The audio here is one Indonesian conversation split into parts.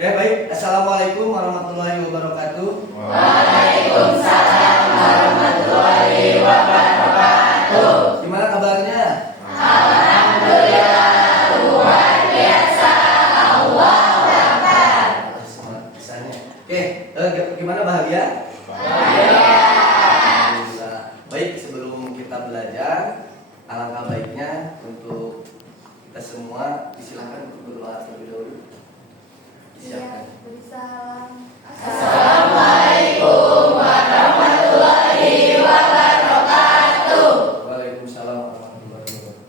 Ya baik, Assalamualaikum warahmatullahi wabarakatuh. Waalaikumsalam warahmatullahi wabarakatuh. Gimana kabarnya? Alhamdulillah luar biasa. Allahu Akbar. Misalnya. Oke, gimana bahagia? Bahagia. Alhamdulillah. Baik, sebelum kita belajar, alangkah baiknya untuk kita semua disilahkan untuk berdoa terlebih dahulu. Disiapkan. Assalamualaikum warahmatullahi wabarakatuh. Waalaikumsalam warahmatullahi wabarakatuh.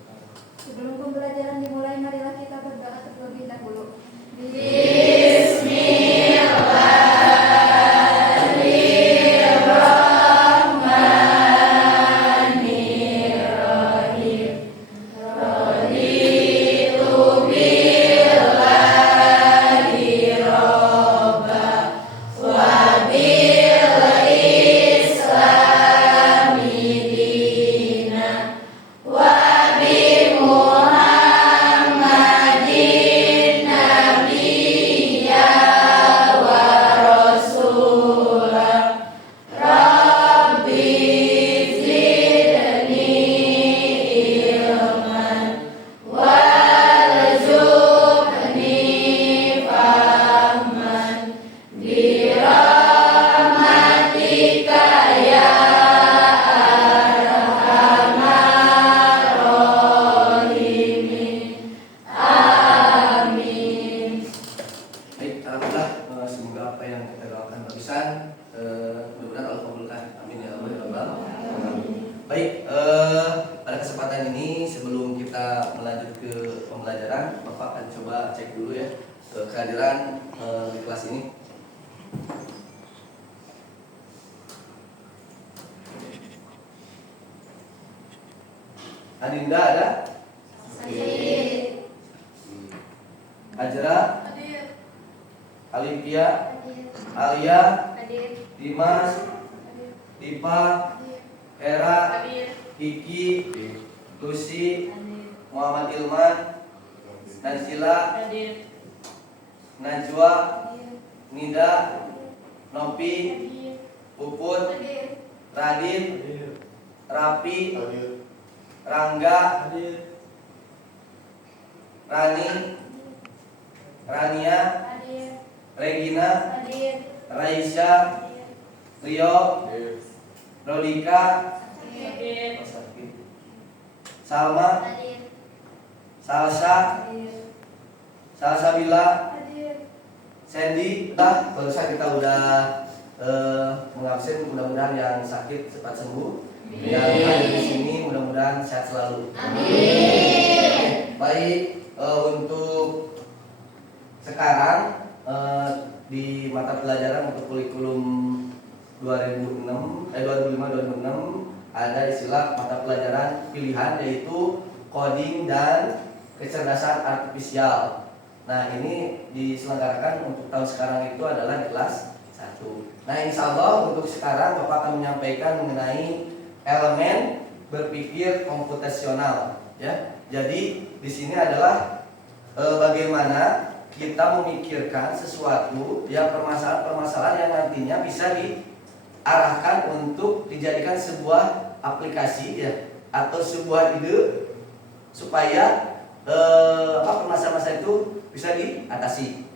Sebelum pembelajaran dimulai, marilah kita berdoa terlebih dahulu. Bismillahirrahmanirrahim. Raditu billahi robba wa bil islami dina wa bi Muhammadin nabiyya wa rasulah. Rabbi zidni ilman warzuqni fahman birahmatika ya arhamar rahimin. Amin. Baik, alhamdulillah, semoga apa yang kita doakan barusan mudah-mudahan Allah kabulkan. Amin ya Allah ya Rabbal alamin. Baik, pada kesempatan ini sebelum kita melanjut ke pembelajaran, Bapak akan coba cek dulu ya kehadiran di kelas ini. Adinda ada? Hadir. Ajra, Hadir. Alivia, Hadir. Alia, Hadir. Dimas, Hadir. Dipa, Hadir. Hera, Hadir. Kiki, Lucy, Hadir. Muhammad Ilman, Nazila, Hadir. Najwa, Hadir. Nida, Nopi, Hadir. Puput, Hadir. Radit, Rapi, Rangga, Rani, Rania, Hadir. Regina, Hadir. Raisya, Rio, Rodika, Hadir. Salma, Hadir. Salsa, Hadir. Salsabila, Hadir. Sandy. Barusan kita udah mengabsen, mudah-mudahan yang sakit cepat sembuh. Yang ada di sini mudah-mudahan sehat selalu. Amin. Baik, untuk sekarang di mata pelajaran untuk kurikulum 2005-2006 ada istilah mata pelajaran pilihan yaitu coding dan kecerdasan artifisial. Nah, ini diselenggarakan untuk tahun sekarang itu adalah di kelas 1. Nah, insya Allah untuk sekarang Bapak akan menyampaikan mengenai elemen berpikir komputasional, ya. Jadi di sini adalah bagaimana kita memikirkan sesuatu yang permasalahan-permasalahan yang nantinya bisa diarahkan untuk dijadikan sebuah aplikasi, ya, atau sebuah ide supaya permasalahan itu bisa diatasi.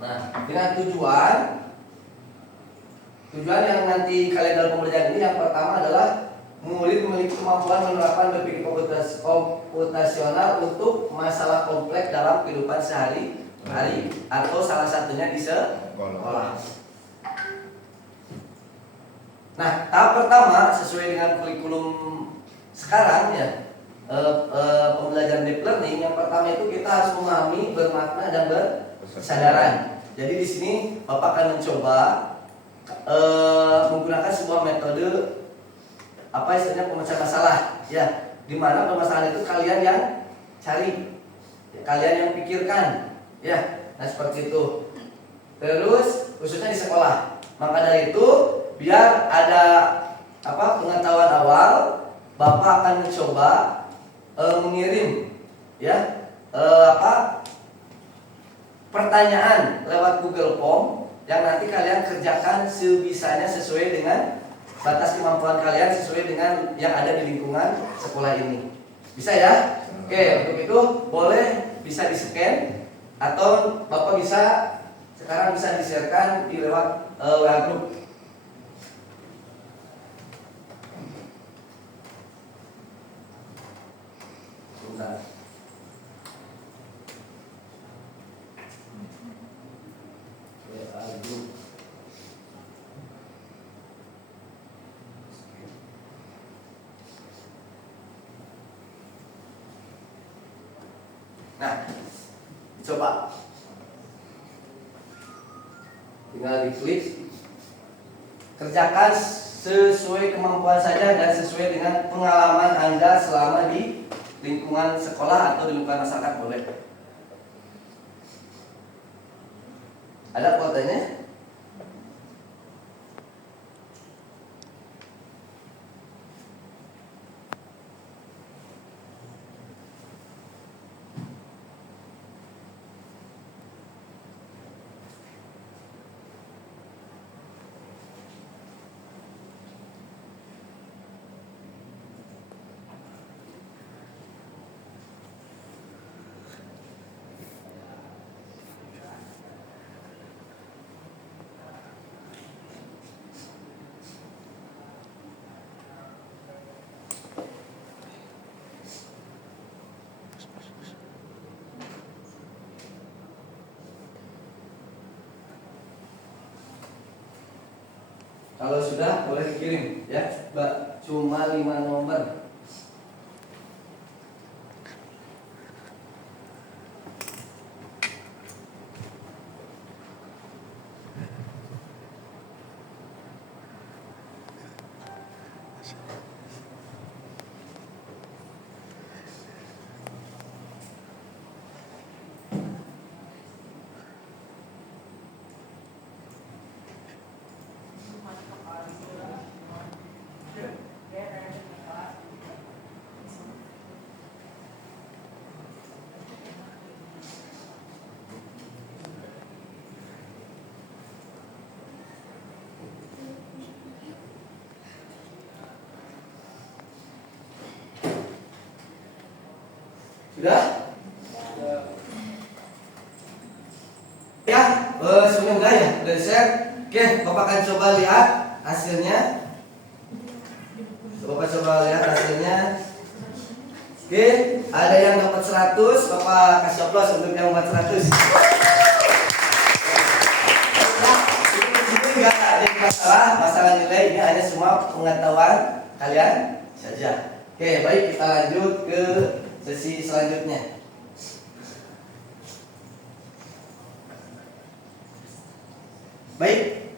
Nah, dengan tujuan yang nanti kalian dalam pembelajaran ini yang pertama adalah murid memiliki kemampuan menerapkan berpikir komputasional untuk masalah kompleks dalam kehidupan sehari-hari atau salah satunya di sekolah. Nah, tahap pertama sesuai dengan kurikulum sekarang, ya, pembelajaran deep learning yang pertama itu kita harus memahami, bermakna dan bersadaran. Jadi di sini Bapak akan mencoba menggunakan sebuah metode istilahnya pemecah masalah, ya, di mana permasalahan itu kalian yang cari, ya, kalian yang pikirkan, ya. Nah, seperti itu. Terus khususnya di sekolah. Maka dari itu biar ada pengetahuan awal, Bapak akan mencoba mengirim, ya, pertanyaan lewat Google Form yang nanti kalian kerjakan sebisanya sesuai dengan batas kemampuan kalian, sesuai dengan yang ada di lingkungan sekolah ini. Bisa ya? Oke, untuk itu boleh bisa di-scan atau Bapak bisa sekarang bisa di-sharekan di lewat WA group. Sebentar. WA group. Nah, coba tinggal diklik, kerjakan sesuai kemampuan saja dan sesuai dengan pengalaman Anda selama di lingkungan sekolah atau di lingkungan masyarakat boleh. Ada kuotanya? Kalau sudah boleh dikirim ya, Mbak. Cuma 5 nomor. Sudah? Ya, sebenarnya udah ya, udah share. Oke, Bapak akan coba lihat hasilnya. Bapak coba lihat hasilnya. Oke, ada yang dapat 100, Bapak kasih aplaus untuk yang dapat 100. Nah, ini enggak ada masalah nilai, ini hanya semua pengetahuan kalian saja. Oke, baik, kita lanjut ke sesi selanjutnya. Baik,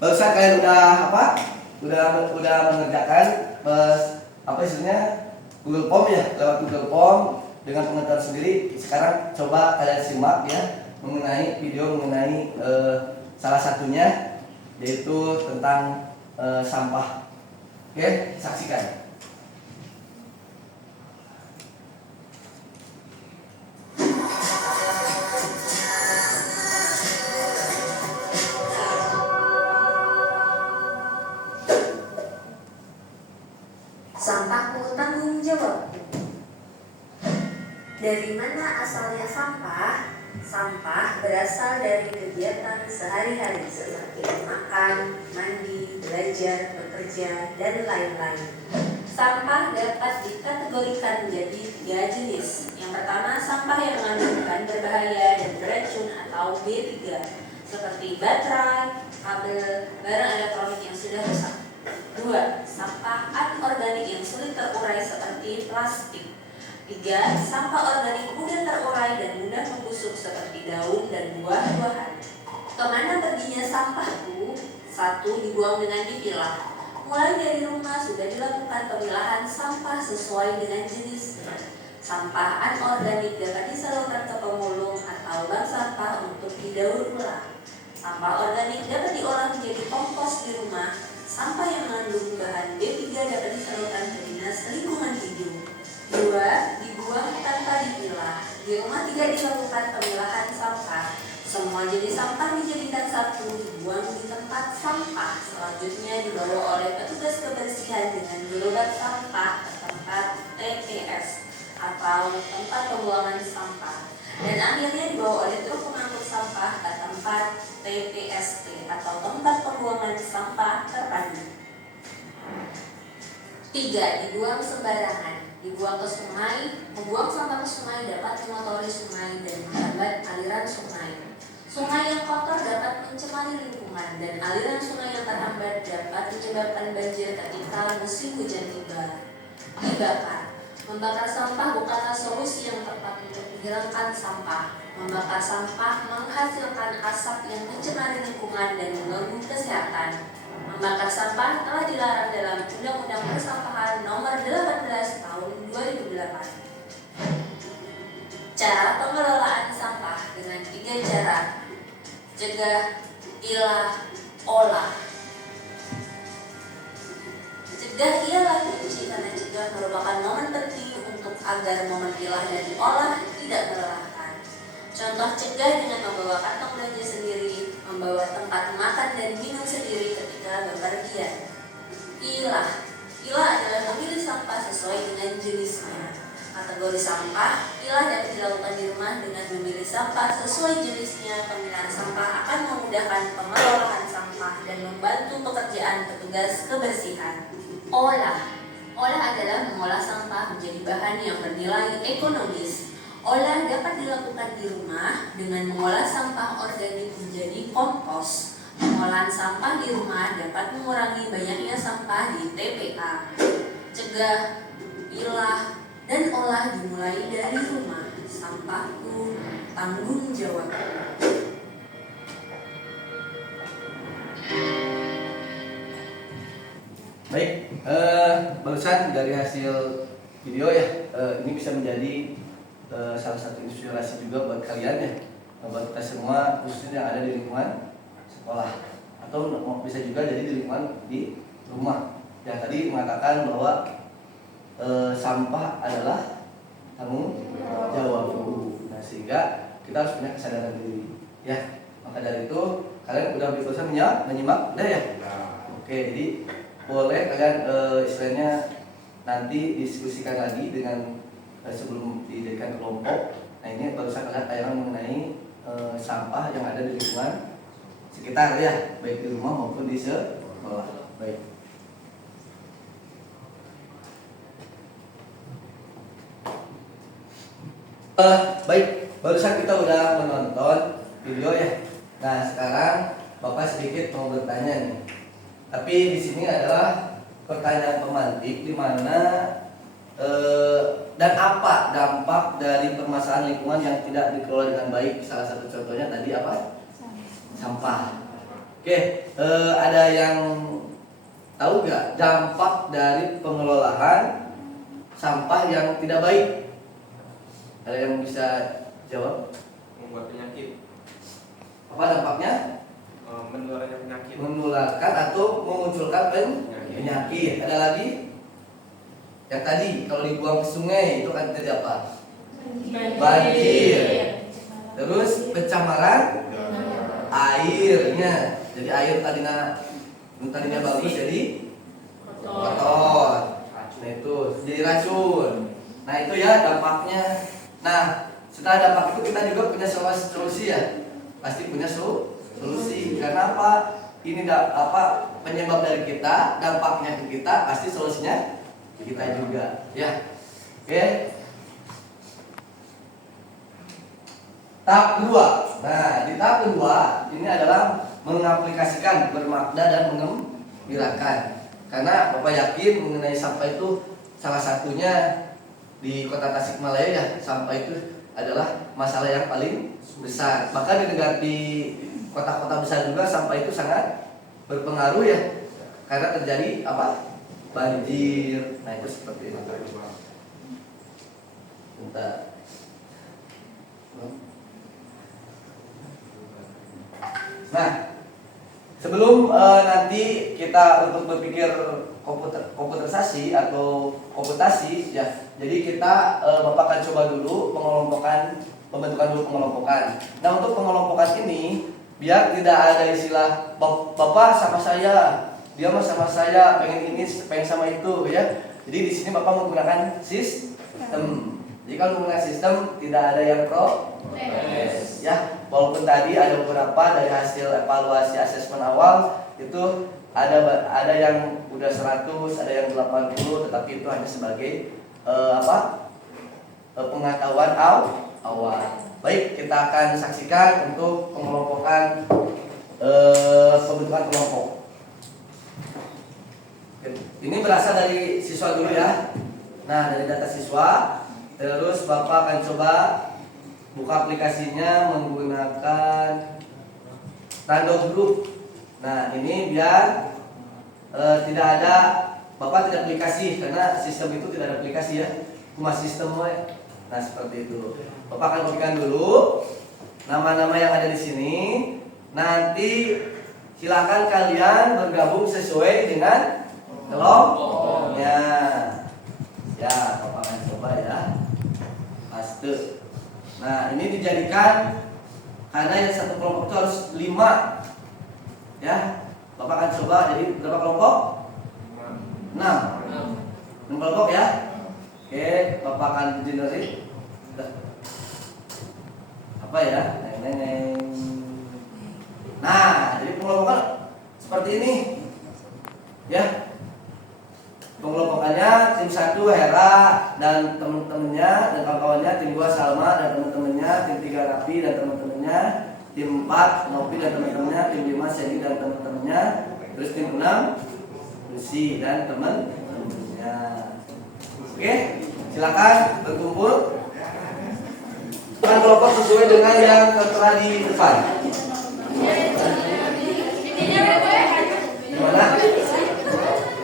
barusan kalian udah apa? Udah mengerjakan apa istilahnya Google Form ya, lewat Google Form dengan pengetahuan sendiri. Sekarang coba kalian simak ya mengenai video mengenai salah satunya yaitu tentang sampah. Oke, saksikan. Sampahku tanggung jawab. Dari mana asalnya sampah? Sampah berasal dari kegiatan sehari-hari seperti makan, mandi, belajar, bekerja, dan lain-lain. Sampah dapat dikategorikan menjadi 3 jenis. Yang pertama, sampah yang mengandung bahan berbahaya dan beracun atau B3, seperti baterai, kabel, barang elektronik yang sudah rusak. 2. Sampah anorganik yang sulit terurai seperti plastik. 3. Sampah organik mudah terurai dan mudah membusuk seperti daun dan buah-buahan. Kemana perginya sampahku? 1. Dibuang dengan dipilah. Mulai dari rumah sudah dilakukan pemilahan sampah sesuai dengan jenisnya. Sampah anorganik dapat disalurkan ke pemulung atau bank sampah untuk didaur ulang. Sampah organik dapat diolah menjadi kompos di rumah. Sampah yang mengandung bahan B3 dapat disalurkan ke Dinas Lingkungan Hidup. 2. Dibuang tanpa dipilah. Di rumah tidak dilakukan pemilahan sampah Semua jenis sampah dijadikan satu, dibuang di tempat sampah. Selanjutnya dibawa oleh petugas kebersihan dengan gerobak sampah ke tempat TPS atau tempat pembuangan sampah. Dan akhirnya dibawa oleh truk pengangkut sampah ke tempat TPST atau tempat pembuangan sampah terpadu. 3. Dibuang sembarangan. Dibuang ke sungai. Membuang sampah ke sungai dapat mengotori sungai dan menghambat aliran sungai. Sungai yang kotor dapat mencemari lingkungan dan aliran sungai yang terhambat dapat menyebabkan banjir ketika musim hujan tiba. Dibakar. Membakar sampah bukanlah solusi yang tepat untuk menghilangkan sampah. Membakar sampah menghasilkan asap yang mencemari lingkungan dan mengganggu kesehatan. Membakar sampah telah dilarang dalam Undang-Undang Persampahan Nomor 18 Tahun 2008. Cara pengelolaan sampah dengan 3 cara: cegah, pilah, olah. Cegah ialah kunci karena cegah merupakan momen penting untuk agar momen pilah dan diolah tidak melelahkan. Contoh cegah dengan membawa kantong belanja sendiri, membawa tempat makan dan minum sendiri ketika bepergian. Pilah adalah memilih sampah sesuai dengan jenisnya. Kategori sampah, pilah dapat dilakukan di rumah dengan memilih sampah sesuai jenisnya. Pemilihan sampah akan memudahkan pengelolaan sampah dan membantu pekerjaan petugas kebersihan. Olah adalah mengolah sampah menjadi bahan yang bernilai ekonomis. Olah dapat dilakukan di rumah dengan mengolah sampah organik menjadi kompos. Pengolahan sampah di rumah dapat mengurangi banyaknya sampah di TPA. Cegah, pilah, dan olah dimulai dari rumah. Sampahku, tanggung jawabku. Baik, barusan dari hasil video ya, ini bisa menjadi salah satu inspirasi juga buat kalian ya, buat kita semua khususnya yang ada di lingkungan sekolah atau bisa juga jadi di lingkungan di rumah. Yang tadi mengatakan bahwa sampah adalah tanggung jawabku. Nah, sehingga kita harus punya kesadaran diri ya. Maka dari itu kalian udah bisa menyimak udah ya. Oke, jadi boleh kalian istilahnya nanti diskusikan lagi dengan sebelum dijadikan kelompok. Nah, ini barusan kalian tayangan mengenai sampah yang ada di lingkungan sekitar ya, baik di rumah maupun di sekolah. Baik. Baik, barusan kita udah menonton video ya. Nah, sekarang Bapak sedikit mau bertanya nih. Tapi di sini adalah pertanyaan pemantik di mana dan apa dampak dari permasalahan lingkungan yang tidak dikelola dengan baik. Salah satu contohnya tadi apa? Sampah. Oke, ada yang tahu nggak dampak dari pengelolaan sampah yang tidak baik? Ada yang bisa jawab? Membuat penyakit. Apa dampaknya? Menularnya penyakit. Menularkan atau memunculkan penyakit. Ada lagi? Yang tadi kalau dibuang ke sungai itu kan terjadi apa? Banjir. Terus pencemaran airnya. Jadi air tadinya bagus jadi kotor. Nah itu jadi racun. Nah itu ya dampaknya. Nah setelah dampak itu kita juga punya solusi ya. Pasti punya solusi. Karena apa? Ini penyebab dari kita, dampaknya ke kita, pasti solusinya kita juga ya. Oke. Tahap kedua. Nah, di tahap kedua ini adalah mengaplikasikan, bermakna dan mengembirakan. Karena Bapak yakin mengenai sampah itu salah satunya di Kota Tasikmalaya ya, sampah itu adalah masalah yang paling besar. Bahkan di kota-kota besar juga sampah itu sangat berpengaruh ya. Karena terjadi apa? Banjir. Nah, itu seperti itu. Bentar. Nah, sebelum nanti kita untuk berpikir komputerisasi atau komputasi ya. Jadi kita Bapak akan coba dulu mengelompokkan pembentukan dulu pengelompokan. Nah, untuk pengelompokan ini biar tidak ada istilah bapak sama saya, dia mah sama saya, pengen ini, pengen sama itu, ya. Jadi di sini bapak menggunakan sistem. Jadi kalau menggunakan sistem tidak ada yang progres, ya. Walaupun tadi ada beberapa dari hasil evaluasi asesmen awal itu ada yang udah 100, ada yang 80, tetapi itu hanya sebagai pengetahuan awal. Baik, kita akan saksikan untuk pengelompokan pembentukan kelompok. Ini berasal dari siswa dulu ya. Nah, dari data siswa, terus Bapak akan coba buka aplikasinya menggunakan Tandon Group. Nah, ini biar tidak ada, Bapak tidak aplikasi karena sistem itu tidak ada aplikasi ya, cuma sistem. Nah, seperti itu. Bapak akan berikan dulu nama-nama yang ada di sini. Nanti silakan kalian bergabung sesuai dengan kelompoknya. Ya, Bapak akan coba ya. Paste. Nah, ini dijadikan karena yang satu kelompok itu harus 5. Ya, Bapak akan coba jadi berapa kelompok? 6 kelompok ya. Oke, Bapak akan generate apa ya? Neng. Nah, jadi pengelompokan seperti ini. Ya. Pengelompokannya tim 1 Hera dan teman-temannya dan kawan-kawannya, tim 2 Salma dan teman-temannya, tim 3 Rafi dan teman-temannya, tim 4 Nopi dan teman-temannya, tim 5 Sandy dan teman-temannya, terus tim 6 Lucy dan teman-temannya. Oke, silakan berkumpul. Kelompok sesuai dengan yang tertera di depan. Di mana?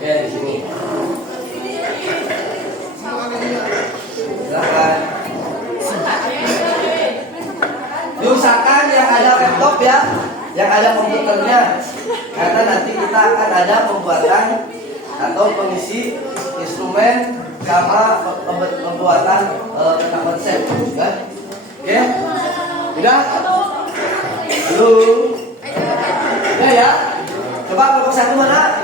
Ya, di sini. Silakan. Diusahakan yang ada laptop ya, yang ada komputernya, karena nanti kita akan ada pembuatan atau pengisi instrumen sama pembuatan tentang konsep, ya. Oke, udah? Halo. Udah ya? Coba kelompok 1 mana?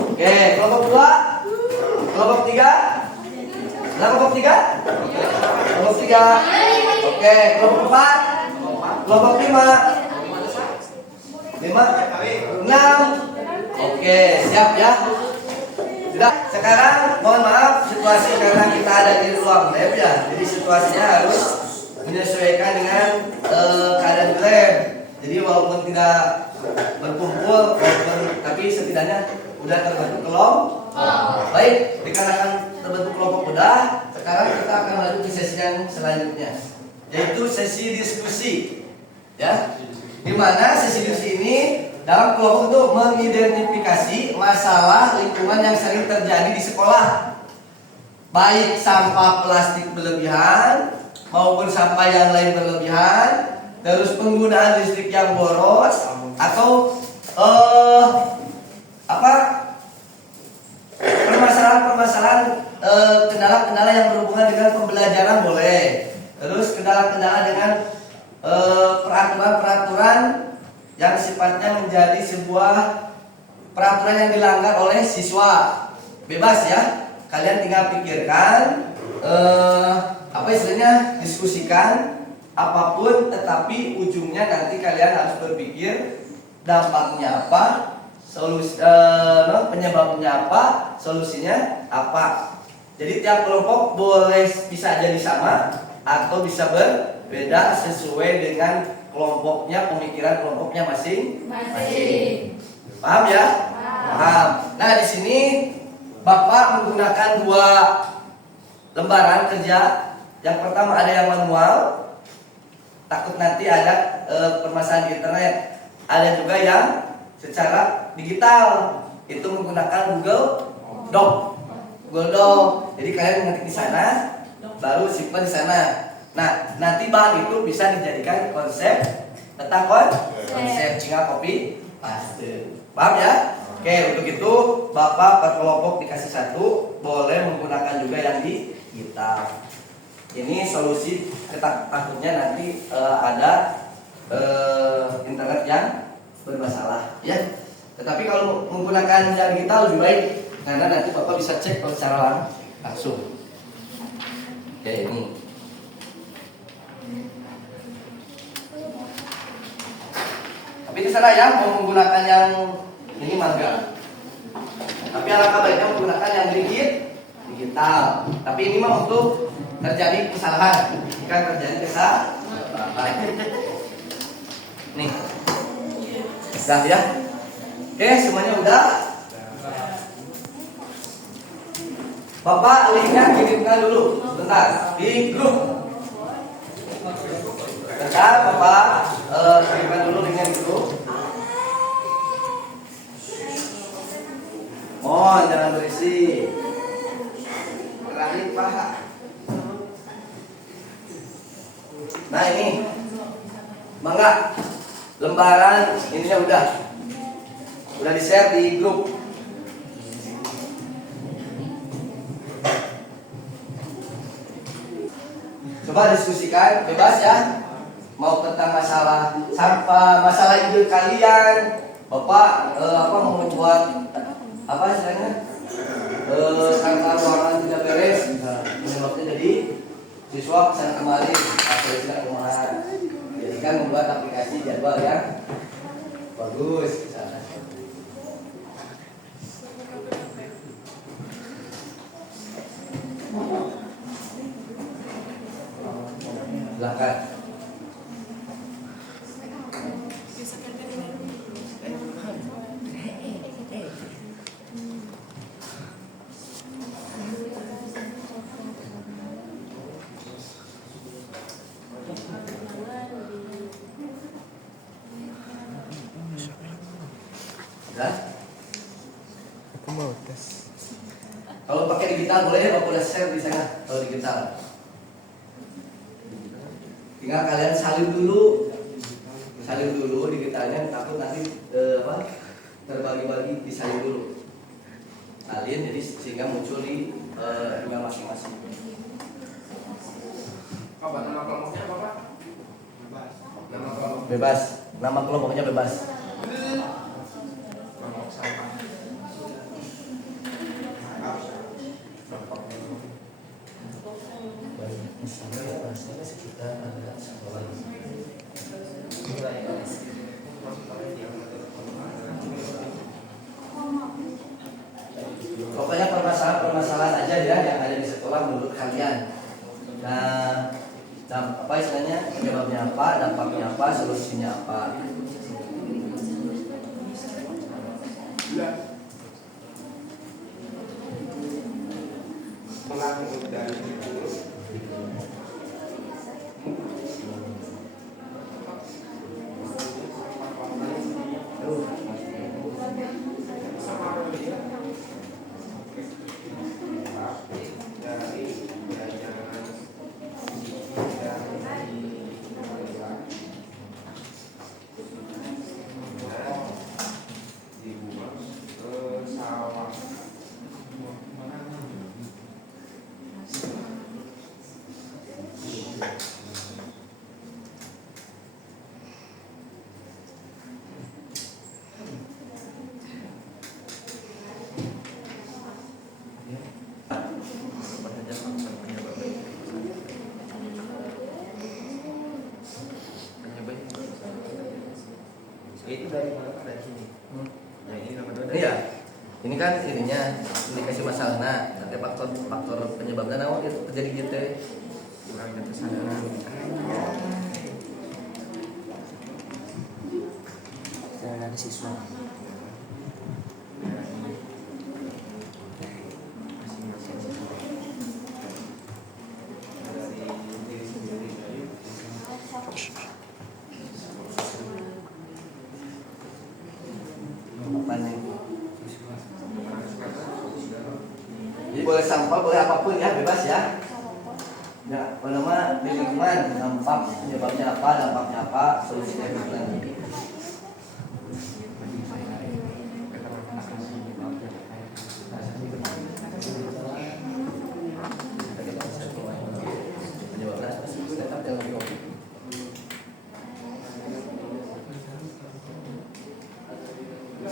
Oke, kelompok 2, kelompok 3. Nah, kelompok 3? Kelompok 3. Oke, kelompok 4, kelompok 5, 6. Oke, siap ya. Sudah, sekarang mohon maaf situasi karena kita ada di ruang lab ya. Jadi situasinya harus menyesuaikan dengan keadaan lab. Jadi walaupun tidak berkumpul, tapi setidaknya udah terbentuk kelompok. Baik, dikarenakan terbentuk kelompok udah, sekarang kita akan lanjut ke sesi yang selanjutnya, yaitu sesi diskusi. Ya, di mana sesi diskusi ini dalam kelompok untuk mengidentifikasi masalah lingkungan yang sering terjadi di sekolah, baik sampah plastik berlebihan maupun sampah yang lain berlebihan, terus penggunaan listrik yang boros, atau permasalahan kendala-kendala yang berhubungan dengan pembelajaran boleh, terus kendala-kendala dengan peraturan-peraturan yang sifatnya menjadi sebuah peraturan yang dilanggar oleh siswa. Bebas ya, kalian tinggal pikirkan diskusikan apapun, tetapi ujungnya nanti kalian harus berpikir dampaknya apa, penyebabnya apa, solusinya apa. Jadi tiap kelompok boleh bisa jadi sama atau bisa berbeda sesuai dengan kelompoknya, pemikiran kelompoknya masing-masing. Paham ya? Paham. Nah, di sini Bapak menggunakan 2 lembaran kerja. Yang pertama ada yang manual, takut nanti ada permasalahan di internet. Ada juga yang secara digital, itu menggunakan Google Doc. Jadi kalian mengetik di sana, baru simpan di sana. Nah, nanti bahan itu bisa dijadikan konsep tentang konsep, tinggal copy paste. Paham ya? Oke, untuk itu Bapak per kelompok dikasih 1, boleh menggunakan juga yang di hitam. Ini solusi takutnya nanti ada internet yang bermasalah ya. Tetapi kalau menggunakan yang digital lebih baik karena nanti Bapak bisa cek kalau secara langsung. Oke, ini. Tapi terserah ya mau menggunakan yang ini mangga. Tapi alangkah baiknya menggunakan yang digital. Tapi ini mah untuk terjadi kesalahan, jika terjadi kesalahan. Nih, udah ya. Oke, semuanya udah. Bapak linknya kirimkan dulu, sebentar di grup. Bentar, Bapak kirimkan dulu linknya di grup. Mohon jangan berisik. Terakhir Pak. Nah ini, mangga lembaran ininya udah di share di grup. Coba diskusikan, bebas ya. Mau tentang masalah sampah, masalah ide kalian, Bapak mau membuat apa istilahnya? Karena ruangan tidak beres, menyebabnya jadi siswa kesana kemari atau istilah rumahan. Jadi kan membuat aplikasi jadwal yang bagus. Misalnya. Silakan. Aku mau tes. Kalau pakai digital boleh, Bapak boleh share di sana. Kalau digital, tinggal kalian salin dulu digitalnya. Takut nanti terbagi-bagi, disalin dulu. Salin, jadi sehingga muncul di email masing-masing. Apa nama kelompoknya apa Pak? Nama kelompok. Bebas, nama kelompoknya bebas. Kelompok sampah. Sekitar ada sekolah. Pokoknya permasalahan aja ya yang ada di sekolah menurut kalian. Nah, apa istilahnya, penyebabnya apa, dampaknya apa, solusinya apa. Dari Itu dari mana Pak? Dari sini. Nah, ini nomor 2. Iya. Ini kan ininya indikasi masalah. Nah, nanti faktor penyebabnya naon itu terjadi gitu. Kurang kesadaran. Dari siswa. Jadi boleh sampel, boleh apapun ya, bebas ya. Ya, nama di lingkungan, dampak penyebabnya apa, dampaknya apa, solusinya gimana.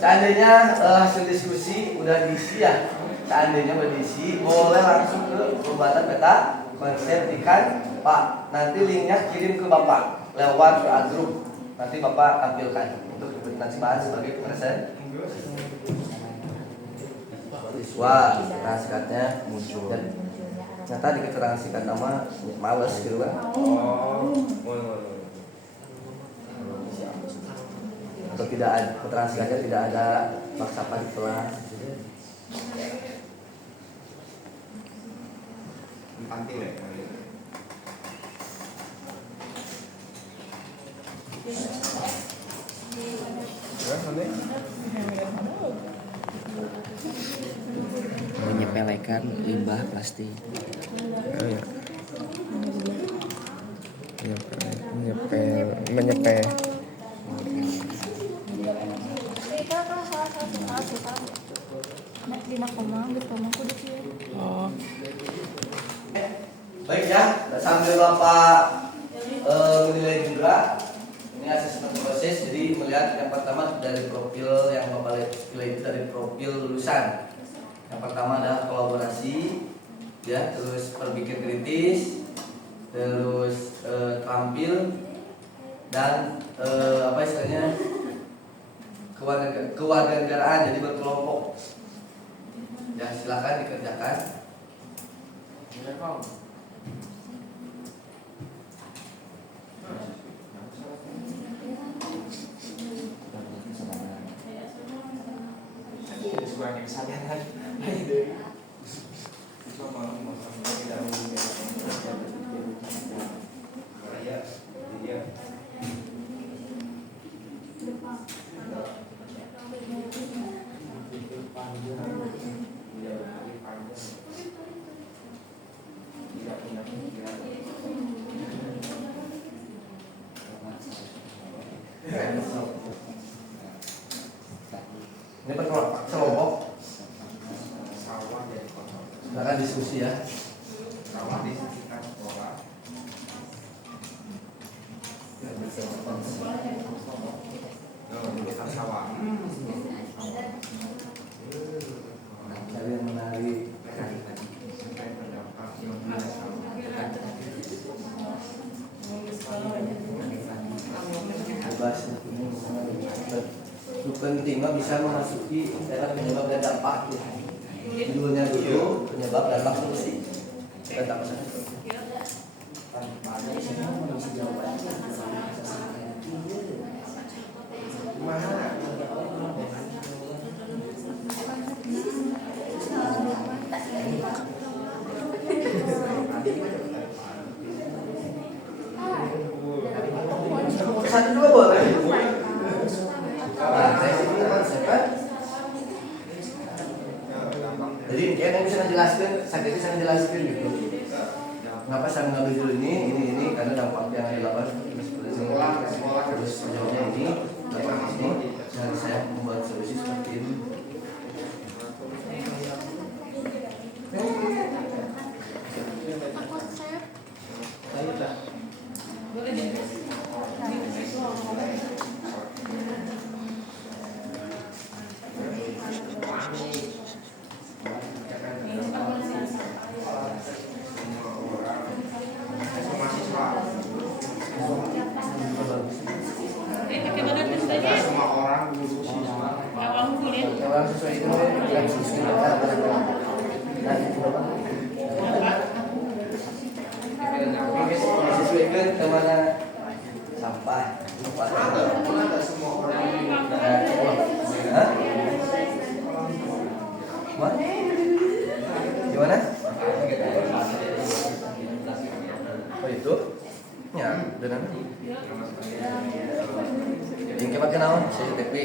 seandainya hasil diskusi udah diisi ya, seandainya udah diisi, boleh langsung ke pembuatan peta konsep di Pak. Nanti linknya kirim ke Bapak lewat WA group. Nanti Bapak tampilkan untuk nanti bahas sebagai present. Siswa naskahnya muncul. Ternyata di keterangan singkat nama males gitu kan. Atau tidak ada keterangan singkatnya, tidak ada falsafah di kelas. Pantil ya. Menyepelekan limbah plastik. Oh, ya. Menyepel. Oh. Baik ya, sambil Bapak menilai juga ini asesmen proses. Jadi melihat yang pertama dari profil yang Bapak pilih itu dari profil lulusan. Yang pertama adalah kolaborasi, ya, terus berpikir kritis, terus tampil dan apa istilahnya kewarganegaraan, jadi berkelompok. Ya, silakan dikerjakan. Ini kelompok. Silakan diskusi ya. Cari yang menarik. Bebas. Penting mah bisa memasuki daerah penyebab dan dampak. Judulnya dulu penyebab dan dampak solusi. Kita tak usah. Satu juga boleh. Nah, saya sih konsepnya. Jadi kayaknya bisa menjelaskan, saya bisa menjelaskan gitu. Kenapa saya mengambil dulu ini karena dampak yang dilakukan seperti ini. Terus sejauhnya ini, dampak ini, dan saya membuat solusi seperti ini. Orang sesuai itu yang sesuaikan ke mana sampah. Gimana? Oh itu? Ya, benar. Yang kita pakai naon? CCTV.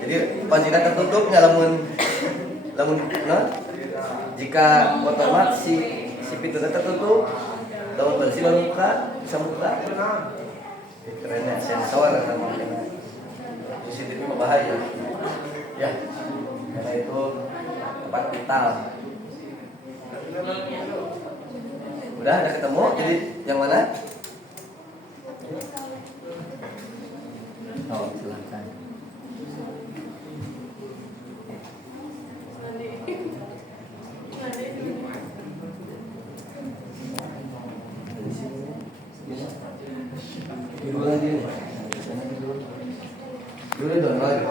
Jadi pancingan tertutup lamun nah, jika otomat si pintunya tertutup, lamun bersih baru bisa buka. Kerennya sensor atau mungkin CCTV berbahaya. Ya, karena itu tempat vital. Udah ketemu. Jadi yang mana? Oh, silakan. Dulu lagi. Dulu dong lagi.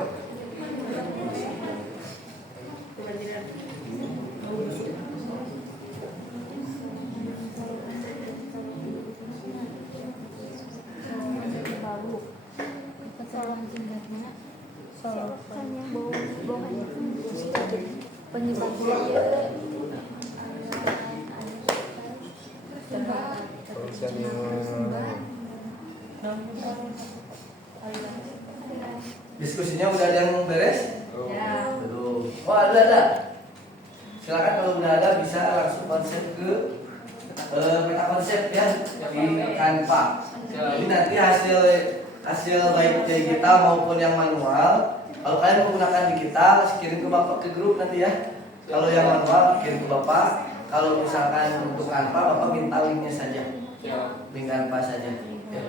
Penyebabnya Diskusinya udah ada yang beres? Belum. Oh ada. Silakan kalau udah ada bisa langsung konsep ke peta konsep ya di Canva. Ini nanti hasil baik dari kita maupun yang manual. Kalau kalian menggunakan di kita, kirim ke bapak ke grup nanti ya. Kalau yang manual kirim ke bapak. Kalau misalkan untuk Canva, bapak minta linknya saja. Link Canva saja. Ya.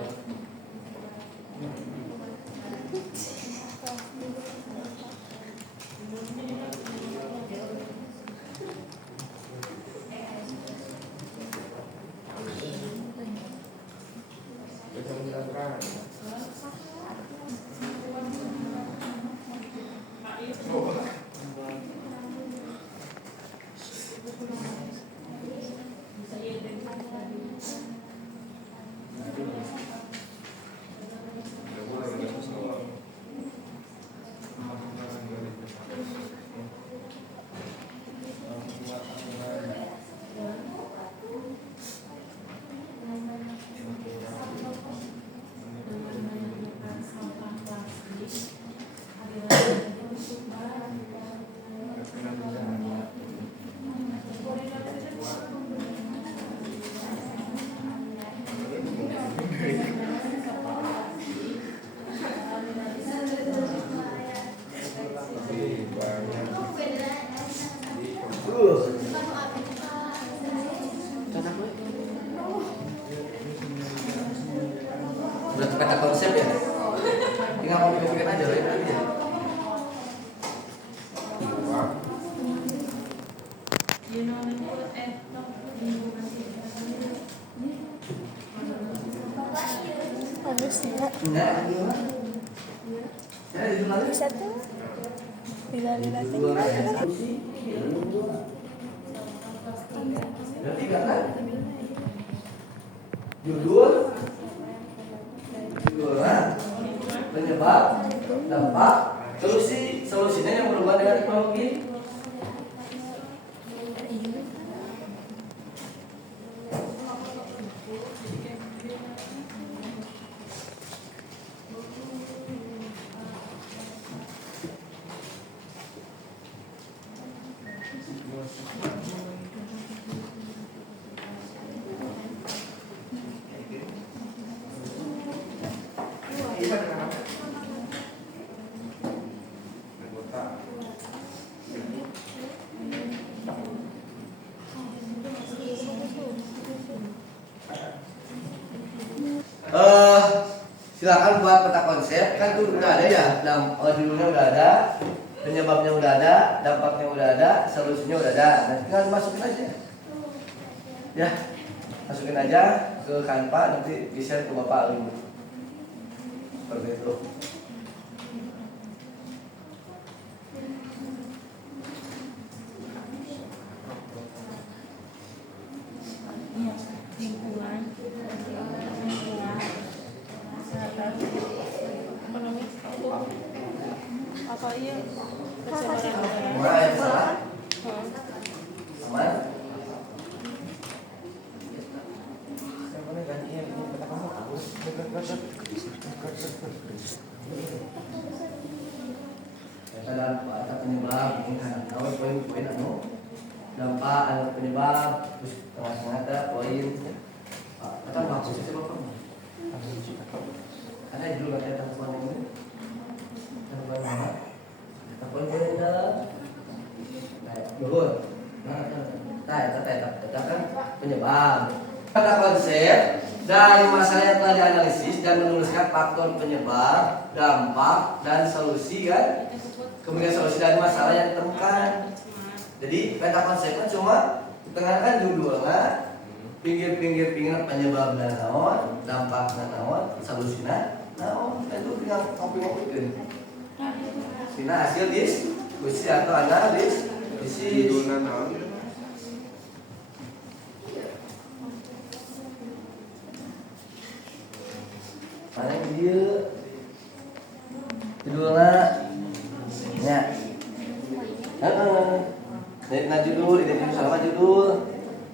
Udah peta konsep ya? Tinggal mau pikir aja lah ya. Enggak, bisa tuh lila-lila Ada 3 kan? Judul, penyebab, dampak, solusinya yang berubah dengan teknologi. Silakan buat peta konsep, kan tuh udah ada ya, judulnya udah ada, penyebabnya udah ada, dampaknya udah ada, solusinya udah ada. Nah, tinggal masukin aja. Ya, masukin aja ke Canva, nanti di-share ke Bapak link. Seperti itu. Apa iya? Mulai salah. Aman. Ada penyebab, ini kan tahu poin-poin dampak, ada penyebab, terus tengah-tengah ada poin. Kata maksudnya sih Bapak. Ada dulu kata poin ini. Telepon mana? Telepon beda. Luhur. Kan penyebab. Pada konsep dari masalah yang telah dianalisis dan menulis merumuskan faktor penyebab, dampak, dan solusi kan. Kemudian solusi dari masalah yang ditemukan. Jadi peta konsepnya cuma ditengahan judulnya, pinggir penyebabnya naon, dampaknya naon, solusinya naon. Itu tinggal ngopi-ngopi. Sina hasil diskusi atau analisis. Judulnya naon? Mana yang dia judulnya nya nah judul ini sama judul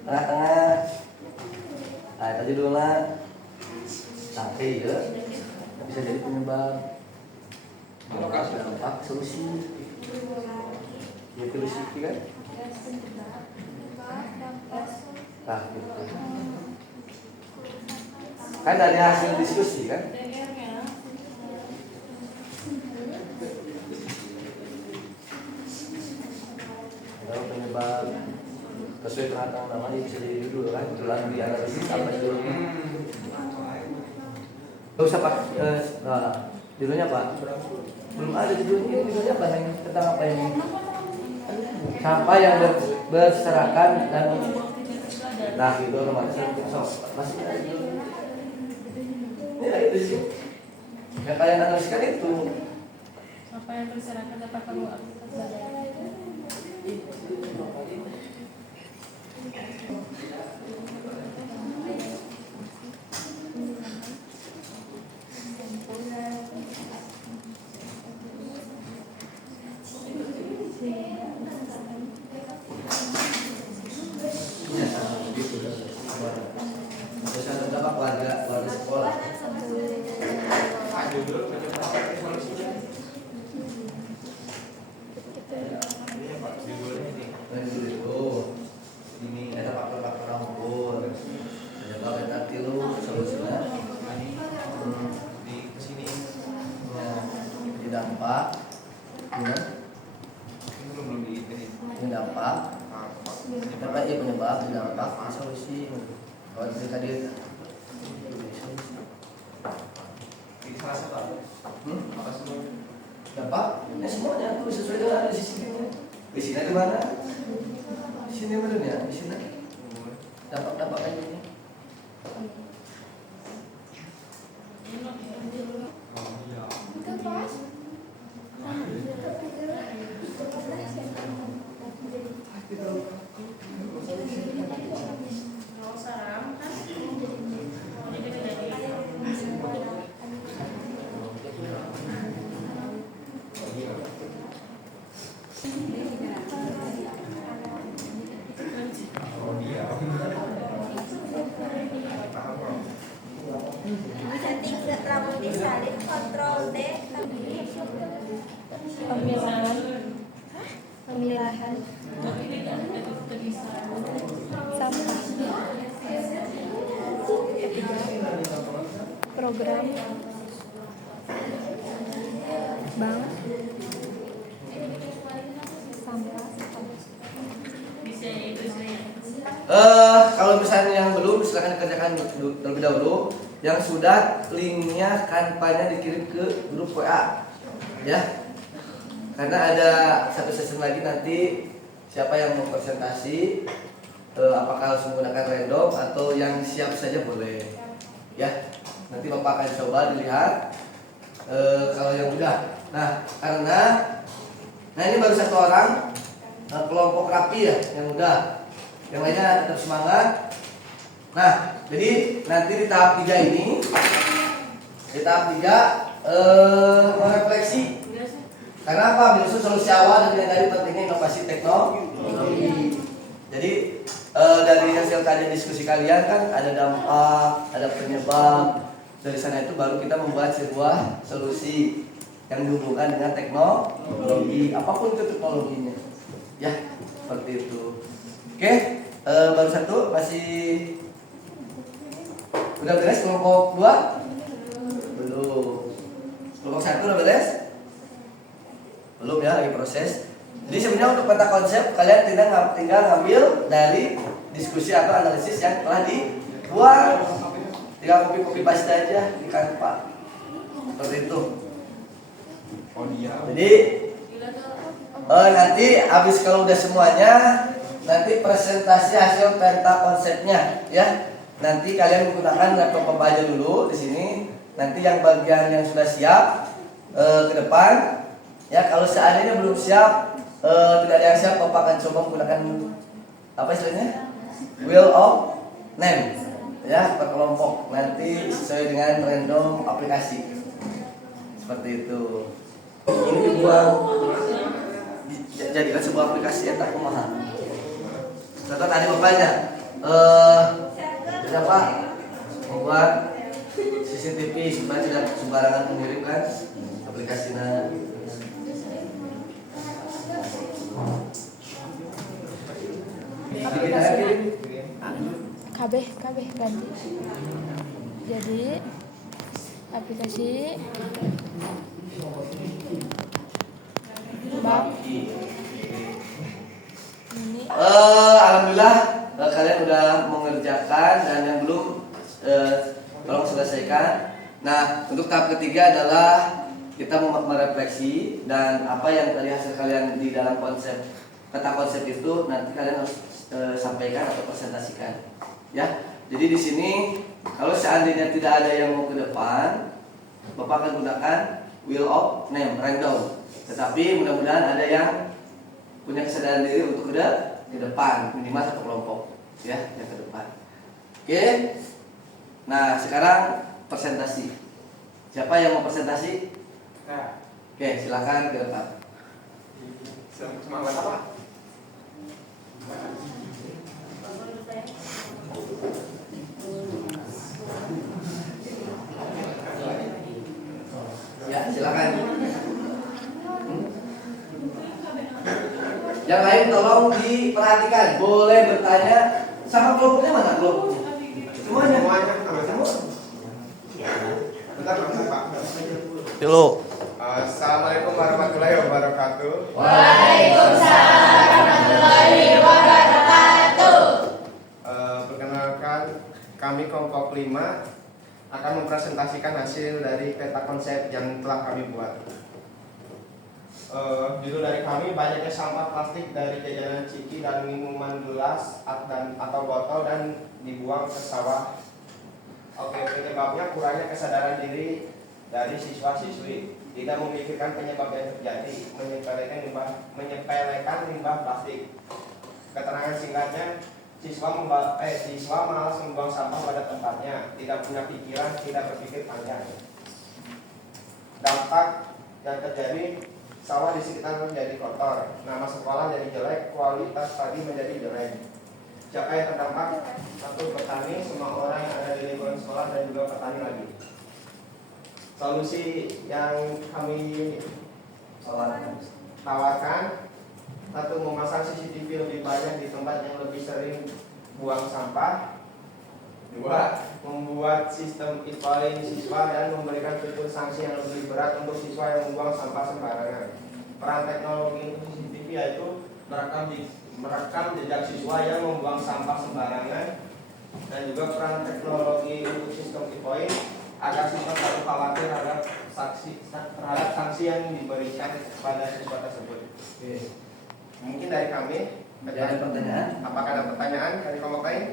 tengah-tengah nah itu judulnya sampai ya bisa jadi penyebab dampak solusi ya solusi kan nah gitu kan dari hasil diskusi kan. Kalau penyebab sesuai tengah-tengah namanya bisa jadi judul kan, tulang di analisis apa judulnya? Gak usah pak, judulnya apa? Belum ada judulnya, judulnya apa yang tentang apa ini? Sampah yang berserakan dan nah gitu masih ada judulnya. Ini lah itu sih. Yang kalian analiskan itu. Apa yang berserakan dapat perlu aktivitas badan. Terus ada berapa keluarga sekolah? Judul penyebab solusinya. Ini ada faktor-faktor rambut, penyebab eta tilu solusinya di kesini ya di dampak ya Ini belum di ini. ini dampak apa ya penyebab di dampak di solusi kalau tadi Ini salah satu. Apa semua? dampak ya semuanya tuh sesuai dengan analisis ini di sini di mana di sini bener ya di sini dampak kayak gini. Bisa tiga lalu disalin kontrol D pemilahan sampah program bank sampah Kalau misalnya yang belum silakan dikerjakan terlebih dahulu. Yang sudah linknya kanvanya dikirim ke grup WA ya. Karena ada satu sesi lagi nanti siapa yang mau presentasi apakah harus menggunakan random atau yang siap saja boleh ya. Nanti Bapak akan coba dilihat kalau yang mudah. Nah karena ini baru satu orang kelompok rapi ya yang mudah. Yang lainnya tetap semangat. Nah, jadi nanti di tahap 3 ini, di tahap 3 merefleksi. Karena apa? Menyusun solusi awal dan yang tadi pentingnya inovasi teknologi. Jadi dari hasil tadi diskusi kalian kan ada dampak, ada penyebab. Dari sana itu baru kita membuat sebuah solusi yang dihubungkan dengan teknologi, apapun itu teknologinya. Ya, seperti itu. Oke, baru satu masih udah beres kelompok 2? Belum. Kelompok 1 udah beres? Belum ya, lagi proses. Jadi sebenarnya untuk peta konsep kalian tinggal ngambil dari diskusi atau analisis yang telah dibuat. Tinggal copy paste aja di Canva. Jadi nanti habis kalau udah semuanya, nanti presentasi hasil peta konsepnya ya. Nanti kalian menggunakan laptop Bapak aja dulu di sini. Nanti yang bagian yang sudah siap ke depan ya. Kalau seandainya belum siap, tidak ada yang siap, Bapak akan coba menggunakan apa istilahnya? Wheel of name ya, per kelompok. Nanti sesuai dengan random aplikasi. Seperti itu. Ini dibuat jadikan sebuah aplikasi yang tak kumaha. Contoh tadi bapaknya kenapa membuat CCTV supaya tidak sembarangan mengirimkan aplikasinya. KB ganti. Jadi aplikasi Bang ini Alhamdulillah kalian udah mengerjakan, dan yang belum tolong selesaikan. Nah, untuk tahap ketiga adalah kita merefleksi, dan apa yang dari hasil kalian di dalam peta konsep itu nanti kalian harus sampaikan atau presentasikan. Ya, jadi di sini kalau seandainya tidak ada yang mau ke depan, Bapak akan gunakan wheel of name random. Tetapi mudah-mudahan ada yang punya kesadaran diri untuk ke depan, minimal satu kelompok ya yang ke depan. Oke. Nah, sekarang presentasi. Siapa yang mau presentasi? Nah, Oke, silakan ke depan. semangat apa? Ya, silakan. Yang lain tolong diperhatikan. Boleh bertanya sama kelompoknya mana kelompoknya? Semuanya. Semua. Bentar, Pak. Dulu. Assalamualaikum warahmatullahi wabarakatuh. Waalaikumsalam warahmatullahi wabarakatuh. Perkenalkan, kami kelompok 5 akan mempresentasikan hasil dari peta konsep yang telah kami buat. Judul dari kami, banyaknya sampah plastik dari jajanan ciki dan minuman gelas atau botol dan dibuang ke sawah. Oke, penyebabnya kurangnya kesadaran diri dari siswa-siswi, tidak memikirkan penyebab yang terjadi, menyepelekan limbah plastik. Keterangan singkatnya, siswa malas membuang sampah pada tempatnya, tidak punya pikiran, tidak berpikir panjang. Dampak yang terjadi, sawah di sekitar menjadi kotor, nama sekolah jadi jelek, kualitas tadi menjadi jelek. Siapa yang terdampak? Satu, petani, semua orang yang ada di lingkungan sekolah, dan juga petani lagi. Solusi yang kami tawarkan, satu, memasang CCTV lebih banyak di tempat yang lebih sering buang sampah. Dua, membuat sistem e-filing siswa dan memberikan fitur sanksi yang lebih berat untuk siswa yang membuang sampah sembarangan. Peran teknologi untuk CCTV yaitu merekam jejak siswa yang membuang sampah sembarangan, dan juga peran teknologi untuk sistem e-filing agar siswa tak khawatir terhadap sanksi yang diberikan kepada siswa tersebut. Mungkin dari kami. Ada pertanyaan? Apakah ada pertanyaan dari kelompok lain?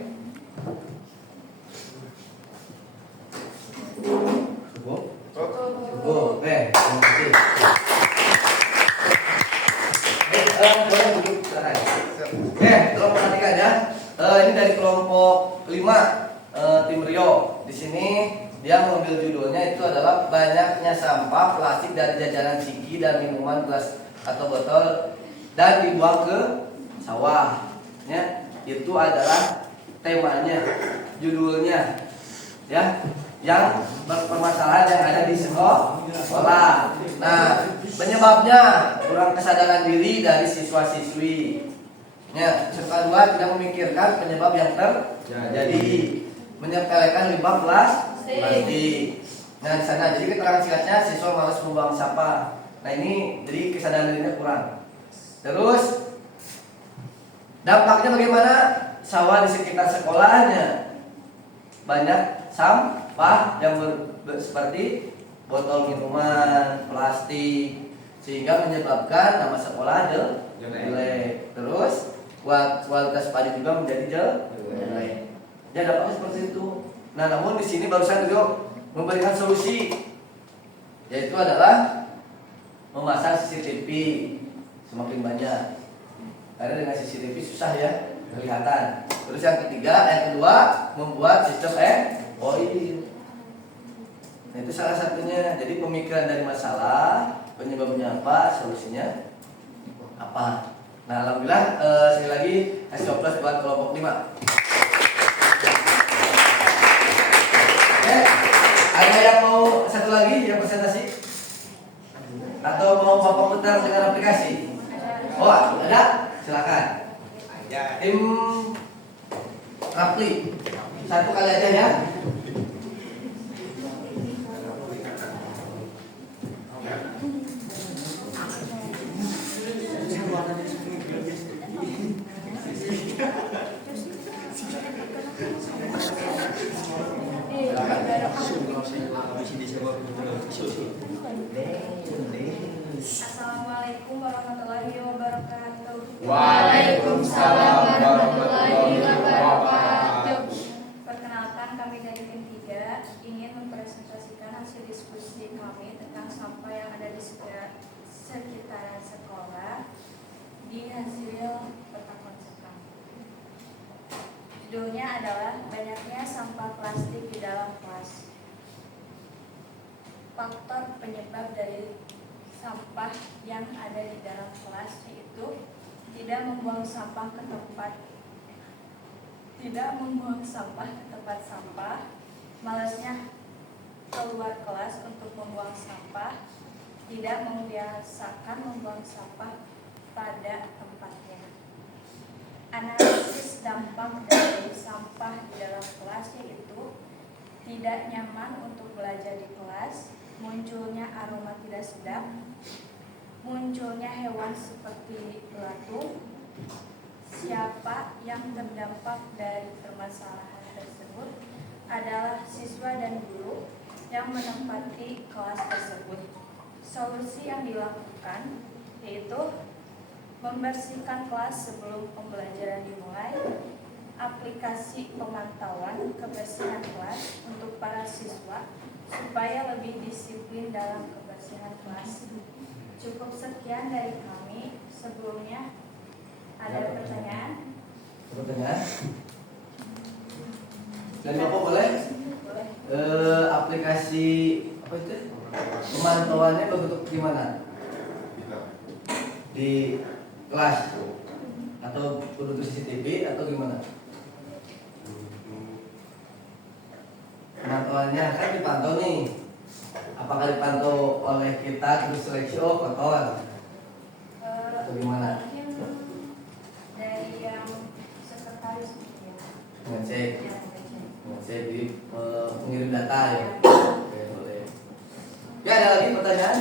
Cukup. Cukup. Oke, terima kasih. Boleh duduk sekarang. Oke, tolong perhatikan ya. Ini dari kelompok 5 tim Rio. Di sini dia mengambil judulnya itu adalah banyaknya sampah plastik dari jajanan ciki dan minuman gelas atau botol dan dibuang ke sawah. Ya, itu adalah temanya, judulnya. Ya, yang berpermasalahan yang ada di sekolah. Nah, penyebabnya kurang kesadaran diri dari siswa-siswi. Ya, serta dua, tidak memikirkan penyebab yang terjadi, menyepelekan limbah plastik. Nah, di sana jadi keterangan singkatnya siswa malas membuang sampah. Nah, ini jadi kesadaran dirinya kurang. Terus dampaknya bagaimana? Sawah di sekitar sekolahnya banyak sampah yang seperti botol minuman, plastik, sehingga menyebabkan nama sekolah jelek. Terus kualitas padi juga menjadi jelek. Ya dampaknya seperti itu. Nah, namun di sini barusan beliau memberikan solusi, yaitu adalah memasang CCTV semakin banyak. Karena dengan CCTV susah ya kelihatan. Terus yang kedua membuat sistem OI. Nah, itu salah satunya. Jadi pemikiran dari masalah, penyebabnya apa, solusinya apa. Nah, alhamdulillah sekali lagi kasih aplaus buat kelompok 5. Ada yang mau satu lagi yang presentasi? Atau mau Bapak putar dengan aplikasi? Oh, ada? Silakan. Tim Rapli, satu kali aja ya. Assalamualaikum warahmatullahi wabarakatuh. Waalaikumsalam warahmatullahi wabarakatuh. Perkenalkan, kami dari tim 3 ingin mempresentasikan hasil diskusi kami tentang sampah yang ada di sekitaran sekolah di hasil peta konsep kami. Judulnya adalah banyaknya sampah plastik di dalam kelas. Faktor penyebab dari sampah yang ada di dalam kelas yaitu tidak membuang sampah ke tempat sampah, malasnya keluar kelas untuk membuang sampah, tidak membiasakan membuang sampah pada tempatnya. Analisis dampak dari sampah di dalam kelas yaitu tidak nyaman untuk belajar di kelas, munculnya aroma tidak sedap, munculnya hewan seperti belatung. Siapa yang terdampak dari permasalahan tersebut adalah siswa dan guru yang menempati kelas tersebut. Solusi yang dilakukan yaitu membersihkan kelas sebelum pembelajaran dimulai, aplikasi pemantauan kebersihan kelas untuk para siswa supaya lebih disiplin dalam kebersihan kelas. Cukup sekian dari kami. Sebelumnya ada pertanyaan? Dan Bapak boleh? Boleh. Aplikasi apa itu? Pemantauannya bentuk gimana? Di kelas atau bentuk CCTV atau gimana? Pemantauannya kan dipantau nih. Apakah dipantau oleh kita terus seleksi kotor atau gimana? Mungkin dari yang sekretaris ya. Ngecek jadi mengirim data ya. Oke, boleh. Ya, ada lagi pertanyaan?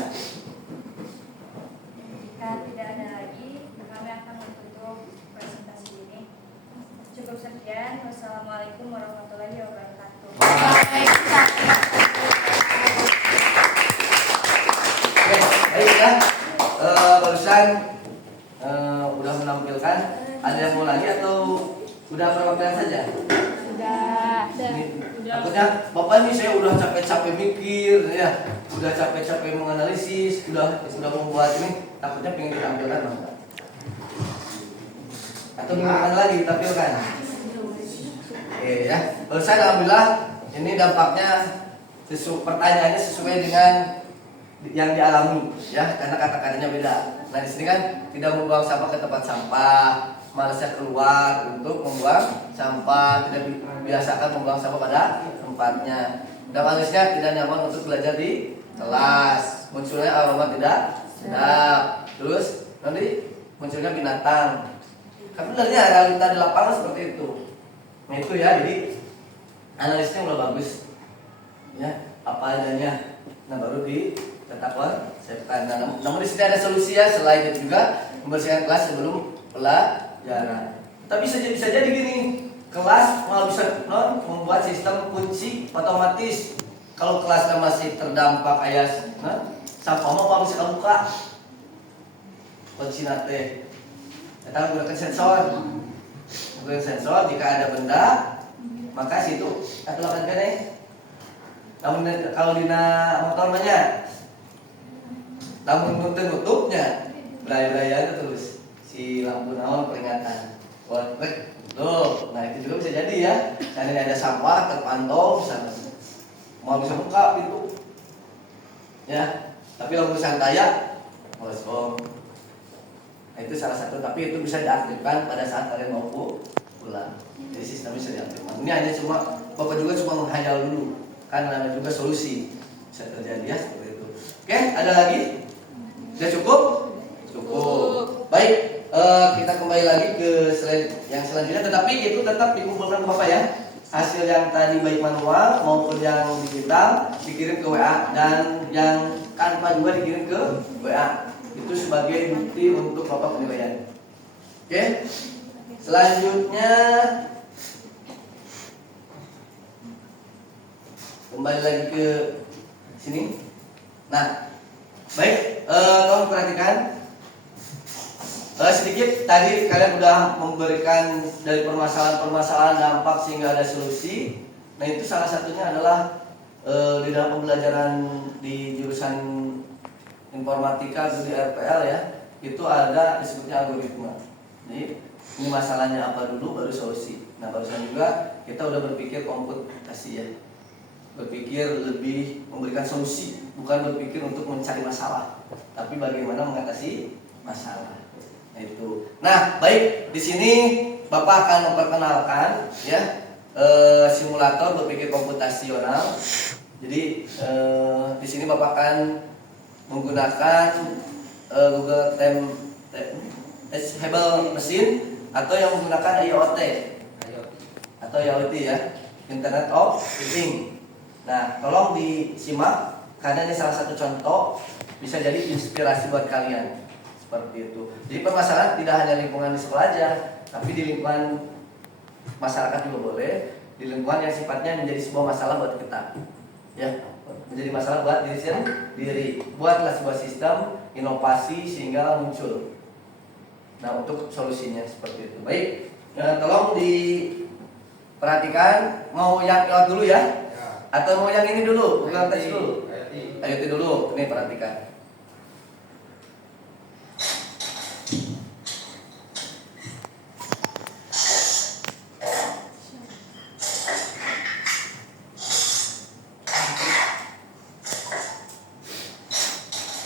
Jika tidak ada lagi, kami akan menutup presentasi ini. Cukup sekian. Wassalamualaikum warahmatullahi wabarakatuh. Oke, baik ya. Barusan udah menampilkan. Ada yang mau lagi atau udah perwakilan saja? Takutnya Bapak ini saya udah capek-capek mikir ya, udah capek-capek menganalisis, udah membuat ini, takutnya pengen ditampilkan Bapak. Atau gimana lagi ditampilkan? Oke ya, barusan alhamdulillah ini dampaknya pertanyaannya sesuai dengan yang dialami ya, karena kata-katanya beda. Nah di sini kan tidak membuang sampah ke tempat sampah, malasnya keluar untuk membuang sampah, tidak biasakan membuang sampah pada tempatnya. Dan malasnya tidak nyaman untuk belajar di kelas, munculnya aroma tidak sedap, terus nanti munculnya binatang. Tapi sebenarnya realita di lapangan seperti itu. Nah itu ya, jadi analisnya udah bagus, ya apa adanya. Nah baru ditetapkan. Namun di sini ada solusi ya, selain itu juga membersihkan kelas sebelum pelajaran. Tapi bisa jadi gini, kelas malah bisa membuat sistem kunci otomatis. Kalau kelasnya masih terdampak sampah mau bisa kebuka, kondisinya teh. Kita menggunakan sensor. Menggunakan sensor, jika ada benda, maka situ kita lakukan kene. Namun kalau dina motor banyak, namun nutupnya, belaya terus si lampu naon peringatan. Tuh, nah itu juga bisa jadi ya. Karena ada sampah terpantau, misalnya mau bisa buka pintu, ya. Tapi lampu santai ya, kosong. Nah, itu salah satu, tapi itu bisa diaktifkan pada saat kalian mau pulang. Jadi sistemnya bisa diaktifkan. Ini hanya cuma Bapak juga cuma menghayal dulu, kan ada juga solusi bisa terjadi ya seperti itu. Oke, ada lagi? Sudah cukup? Cukup. Baik, kita kembali lagi ke slide yang selanjutnya. Tetapi itu tetap dikumpulkan ke Bapak ya. Hasil yang tadi baik manual maupun yang digital dikirim ke WA, dan yang Canva juga dikirim ke WA. Itu sebagai bukti untuk Bapak penilaian. Oke. Selanjutnya kembali lagi ke sini. Nah, baik, tolong perhatikan sedikit tadi kalian sudah memberikan dari permasalahan-permasalahan dampak sehingga ada solusi. Nah, itu salah satunya adalah di dalam pembelajaran di jurusan informatika di RPL ya, itu ada disebutnya algoritma. Jadi ini masalahnya apa dulu baru solusi. Nah, barusan juga kita udah berpikir komputasi ya, berpikir lebih memberikan solusi, bukan berpikir untuk mencari masalah, tapi bagaimana mengatasi masalah. Nah, itu. Nah, baik, di sini Bapak akan memperkenalkan ya simulator berpikir komputasional. Jadi di sini Bapak akan menggunakan Google Table Machine atau yang menggunakan IoT atau IoT ya, Internet of Things. Nah, tolong disimak karena ini salah satu contoh bisa jadi inspirasi buat kalian seperti itu. Jadi permasalahan tidak hanya lingkungan di sekolah aja, tapi di lingkungan masyarakat juga boleh, di lingkungan yang sifatnya menjadi sebuah masalah buat kita, ya, menjadi masalah buat diri sendiri. Buatlah sebuah sistem inovasi sehingga muncul. Nah, untuk solusinya seperti itu. Baik, tolong diperhatikan. Mau yang IoT dulu ya? Atau mau yang ini dulu? Bukan tes dulu. IoT dulu. Ini perhatikan.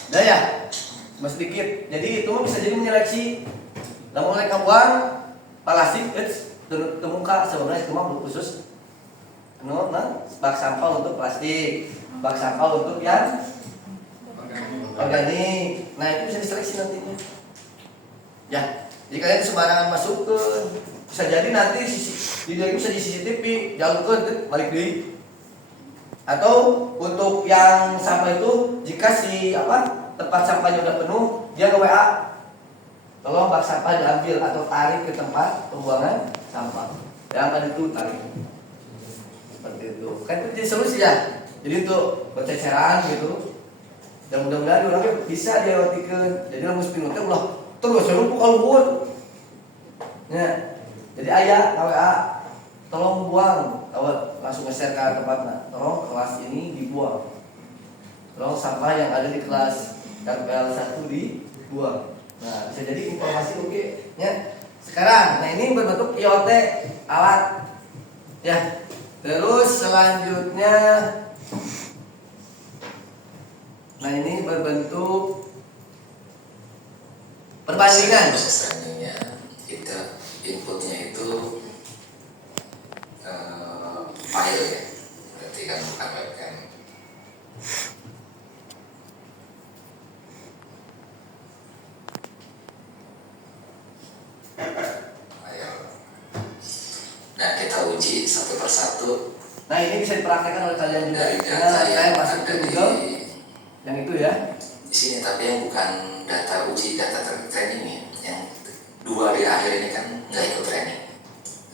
Udah ya? Cuma sedikit. Jadi itu bisa jadi menyeleksi. Lalu mulai kabuan plastik, temuka sebenarnya cuma khusus bak sampah untuk plastik, bak sampah untuk yang organik. Nah, itu bisa diseleksi nantinya. Ya, jadi kalian sembarangan masukkan. Bisa jadi nanti video itu bisa di CCTV, jalurkan balik deui. Atau untuk yang sampah itu jika tempat sampahnya udah penuh, dia nge WA. Tolong bak sampah diambil atau tarik ke tempat pembuangan sampah. Yang itu tarik. Seperti itu. Kan itu jadi solusi ya. Jadi untuk berceceraan gitu. Dan mudah-mudahan orangnya bisa dilewatikan. Jadi lamun pinutnya ulah terus lumpuk kaluhur. Ya. Jadi ayah KWA tolong buang, langsung nge-share ke tempatnya. Tolong kelas ini dibuang. Tolong sampah yang ada di kelas RPL 1 dibuang. Nah, bisa jadi informasi oke ya. Sekarang, nah ini berbentuk IoT alat. Ya. Terus selanjutnya, nah ini berbentuk perbandingan. Proses selanjutnya kita inputnya itu file ya, berarti kan bukan webcam. Nah, kita uji satu persatu. Nah, ini bisa dipraktekkan oleh kalian juga. Dari Karena data saya yang masuk ada ke di Google yang itu ya. di sini, tapi yang bukan data uji, data training ya. Yang dua di akhir ini kan nggak ikut training.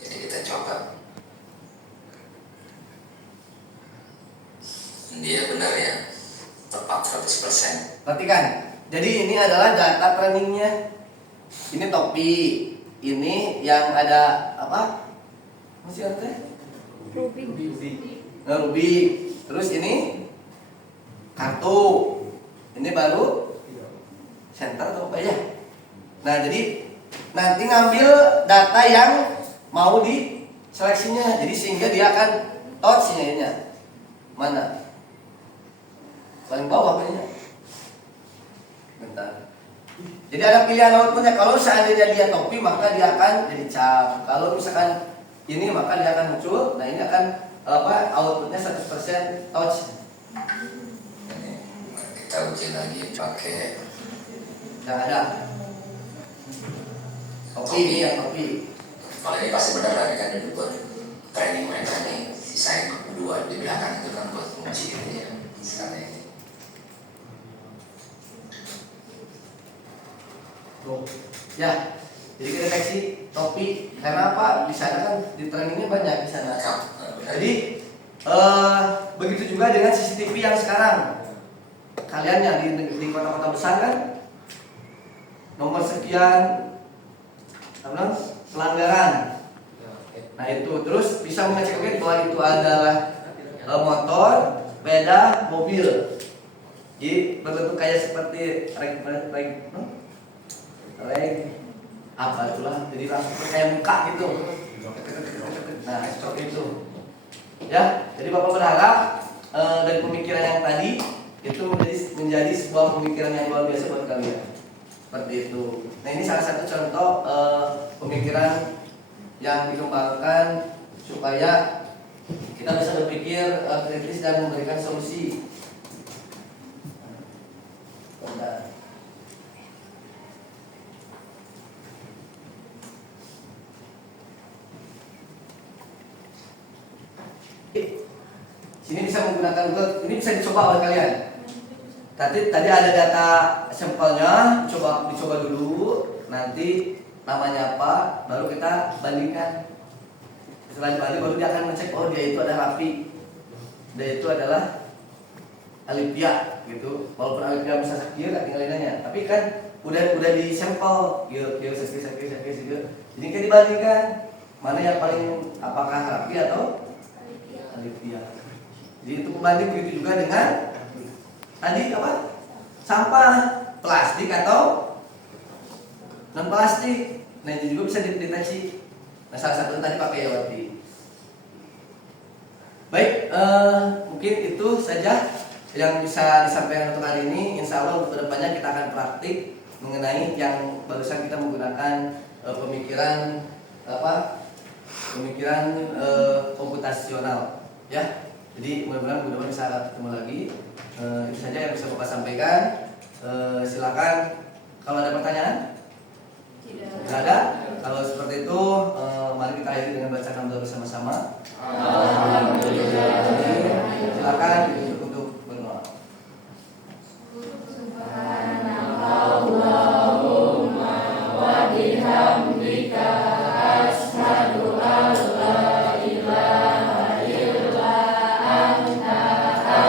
Jadi kita coba. Dia benar ya, tepat 100%. Perhatikan. Jadi ini adalah data trainingnya. Ini topi, ini yang ada apa? Masih ada? Ruby. Terus ini kartu. Ini baru center atau apa ya? Nah, jadi nanti ngambil data yang mau di seleksinya. Jadi sehingga dia akan touch nya. Mana? Paling bawah kayaknya. Bentar. Jadi ada pilihan outputnya. Kalau seandainya dia topi maka dia akan jadi cap. Kalau misalkan ini maka dia akan muncul. Nah, ini akan outputnya 100% touch. Ini kita uji lagi pakai Yang ada topi ini yang topi. kalau ini pasti benar tapi kan itu buat training mereka nih. Sisa yang kedua di belakang itu kan buat uji gitu ya. Sekarang ini. Tuh. Ya. Jadi deteksi topi karena apa? Di sana kan di trainingnya banyak di sana. Jadi begitu juga dengan CCTV yang sekarang. Kalian yang di kota-kota besar kan nomor sekian pelanggaran. Nah itu terus bisa mengecek bahwa itu adalah motor, sepeda, mobil. Jadi berbentuk kayak seperti reg apa itulah, jadi langsung kayak muka gitu. Nah seperti itu. Ya, jadi Bapak berharap dari pemikiran yang tadi itu menjadi sebuah pemikiran yang luar biasa buat kalian. Seperti itu. Nah ini salah satu contoh pemikiran yang dikembangkan supaya kita bisa berpikir kritis dan memberikan solusi. Bentar. Sini bisa menggunakan Google, ini bisa dicoba oleh kalian. Tadi ada data sampelnya, dicoba dulu, nanti namanya apa, baru kita bandingkan. Setelah dibanding baru dia akan ngecek, oh dia itu ada rapi, dia itu adalah Alipia gitu. Walaupun Alipia bisa sakit, tinggal nanya. Tapi kan udah di sampel, gitu, sakit gitu. Jadi kan dibandingkan mana yang paling, apakah rapi atau Alipia. Jadi itu pembanding begitu juga dengan tadi apa? Sampah plastik atau non plastik. Nah itu juga bisa dideteksi. Nah salah satu tadi pakai IoT. Baik, mungkin itu saja yang bisa disampaikan untuk hari ini. Insya Allah untuk kedepannya kita akan praktik mengenai yang barusan kita menggunakan pemikiran komputasional, ya. Jadi mudah-mudahan bisa ketemu lagi. Itu saja yang bisa Bapak sampaikan. Silakan kalau ada pertanyaan. Tidak ada. Kalau seperti itu, mari kita akhiri dengan bacaan hamdalah bersama-sama. Alhamdulillah. Silakan untuk berdoa. Subhanallahumma wa bihamdika asyhadu an la ilaha illa anta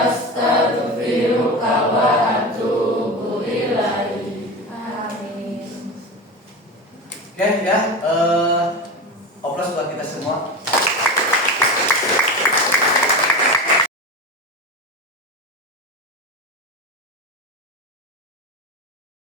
astaghfiruka wa atubu ilaik. Amin. Oke ya.